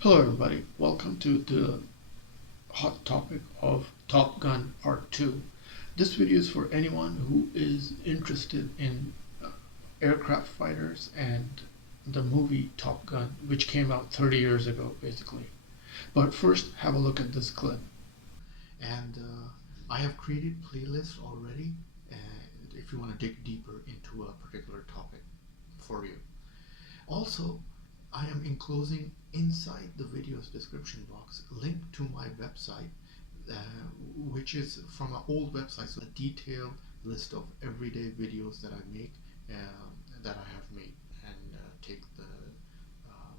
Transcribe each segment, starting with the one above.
Hello, everybody. Welcome to the hot topic of Top Gun Part 2. This video is for anyone who is interested in aircraft fighters and the movie Top Gun, which came out 30 years ago, basically. But first, have a look at this clip. And I have created playlists already, and if you want to dig deeper into a particular topic for you. Also, I am enclosing inside the video's description box link to my website, which is from an old website, so a detailed list of everyday videos that I make, that I have made, and take the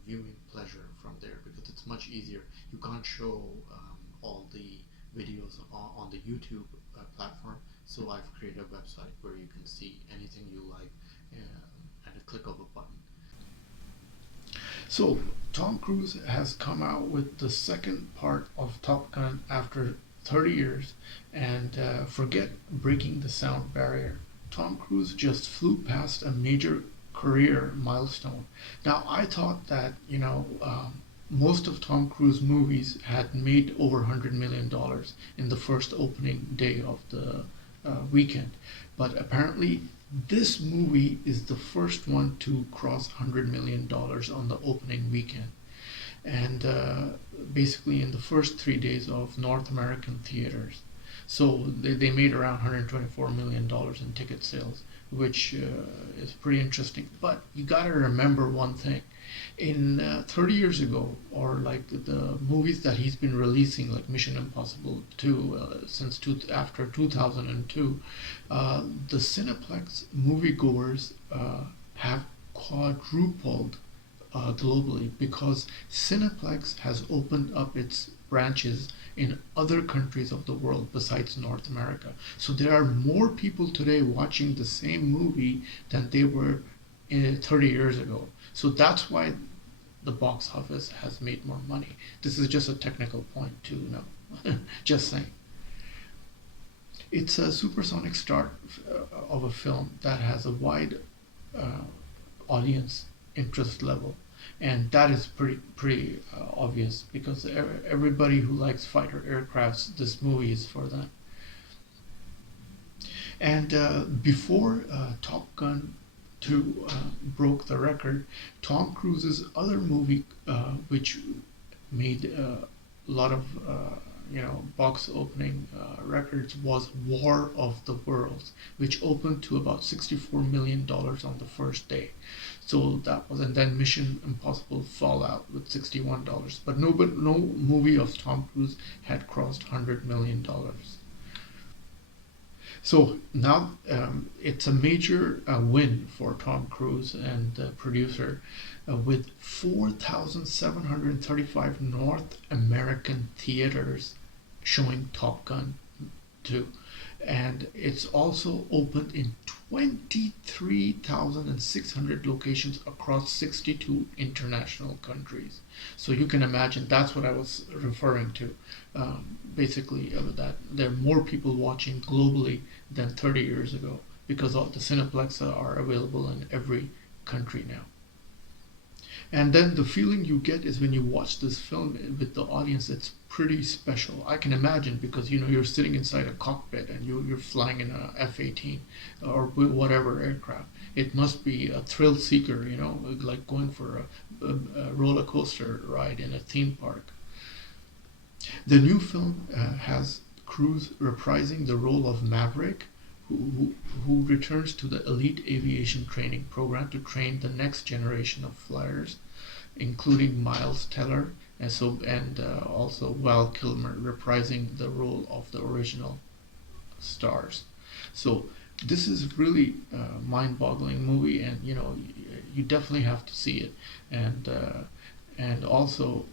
viewing pleasure from there, because it's much easier. You can't show all the videos on the YouTube platform, so I've created a website where you can see anything you like at a click of a button. So, Tom Cruise has come out with the second part of Top Gun after 30 years, and forget breaking the sound barrier. Tom Cruise just flew past a major career milestone. Now, I thought that, most of Tom Cruise movies had made over $100 million in the first opening day of the weekend, but apparently this movie is the first one to cross $100 million on the opening weekend. And basically, in the first 3 days of North American theaters. So they made around $124 million in ticket sales, which is pretty interesting. But you gotta remember one thing. In 30 years ago, or like the movies that he's been releasing, like Mission Impossible 2, after 2002, the Cineplex moviegoers have quadrupled globally, because Cineplex has opened up its branches in other countries of the world besides North America. So there are more people today watching the same movie than they were 30 years ago. So that's why the box office has made more money. This is just a technical point to know. Just saying. It's a supersonic start of a film that has a wide audience interest level, and that is pretty obvious, because everybody who likes fighter aircrafts, this movie is for them. And before Top Gun 2 broke the record, Tom Cruise's other movie, which made a lot of box opening records, was War of the Worlds, which opened to about $64 million on the first day. So that was, and then Mission Impossible Fallout with $61. But no movie of Tom Cruise had crossed $100 million. So now it's a major win for Tom Cruise and the producer, with 4,735 North American theaters showing Top Gun 2. And it's also opened in 23,600 locations across 62 international countries. So you can imagine, that's what I was referring to. Basically, that there are more people watching globally than 30 years ago, because all the Cineplex are available in every country now. And then the feeling you get is when you watch this film with the audience, it's pretty special. I can imagine, because you're sitting inside a cockpit and you're flying in a F-18 or whatever aircraft. It must be a thrill seeker, like going for a roller coaster ride in a theme park. The new film has Cruise reprising the role of Maverick, who returns to the elite aviation training program to train the next generation of flyers, including Miles Teller, and also Val Kilmer reprising the role of the original stars. So this is really a mind-boggling movie, and you definitely have to see it. And also,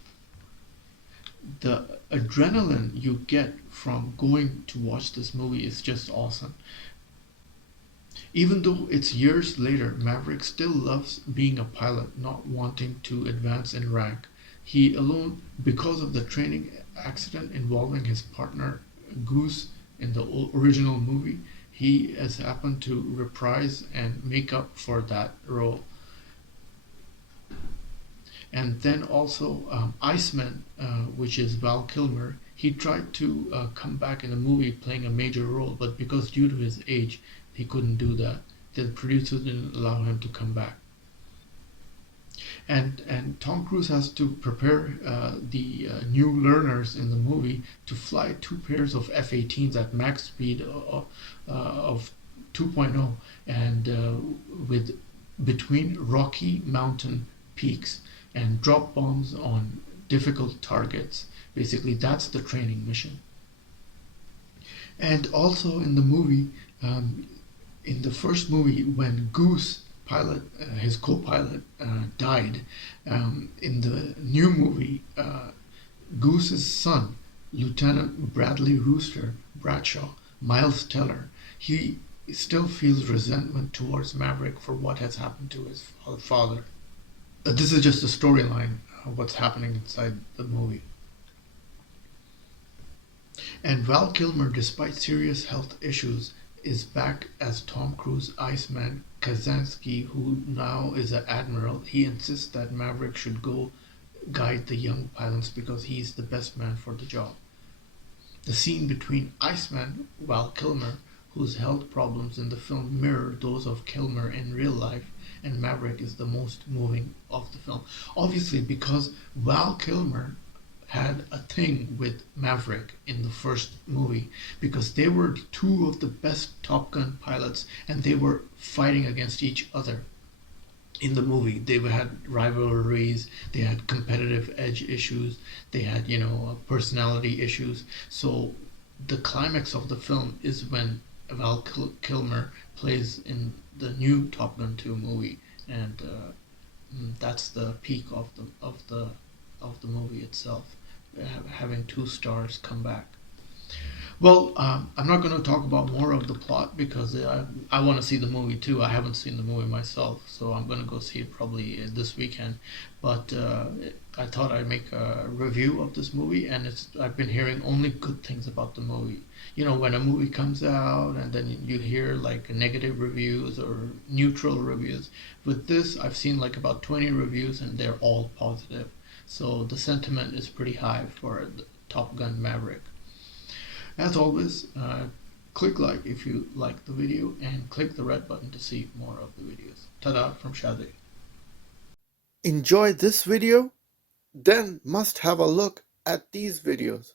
the adrenaline you get from going to watch this movie is just awesome. Even though it's years later, Maverick still loves being a pilot, not wanting to advance in rank. He alone, because of the training accident involving his partner Goose in the original movie, he has happened to reprise and make up for that role. And then also Iceman, which is Val Kilmer, he tried to come back in the movie playing a major role, but because due to his age, he couldn't do that. The producers didn't allow him to come back. And Tom Cruise has to prepare the new learners in the movie to fly two pairs of F-18s at max speed of 2.0 and with between rocky mountain peaks and drop bombs on difficult targets. Basically, that's the training mission. And also in the movie, in the first movie, when Goose pilot, his co-pilot, died, in the new movie, Goose's son, Lieutenant Bradley Rooster Bradshaw, Miles Teller, he still feels resentment towards Maverick for what has happened to his father. This is just a storyline of what's happening inside the movie. And Val Kilmer, despite serious health issues, is back as Tom Cruise Iceman Kazansky, who now is an admiral. He insists that Maverick should go guide the young pilots because he's the best man for the job. The scene between Iceman, Val Kilmer, whose health problems in the film mirror those of Kilmer in real life, and Maverick is the most moving of the film. Obviously, because Val Kilmer had a thing with Maverick in the first movie because they were two of the best Top Gun pilots and they were fighting against each other in the movie. They had rivalries, they had competitive edge issues, they had, personality issues. So the climax of the film is when Val Kilmer plays in the new Top Gun 2 movie, and that's the peak of the movie itself, having two stars come back. Well, I'm not going to talk about more of the plot because I want to see the movie too. I haven't seen the movie myself, so I'm going to go see it probably this weekend. But I thought I'd make a review of this movie, and I've been hearing only good things about the movie. When a movie comes out and then you hear like negative reviews or neutral reviews. With this, I've seen like about 20 reviews, and they're all positive. So the sentiment is pretty high for the Top Gun Maverick. As always, click like if you like the video and click the red button to see more of the videos. Ta-da from Shadi. Enjoy this video? Then must have a look at these videos.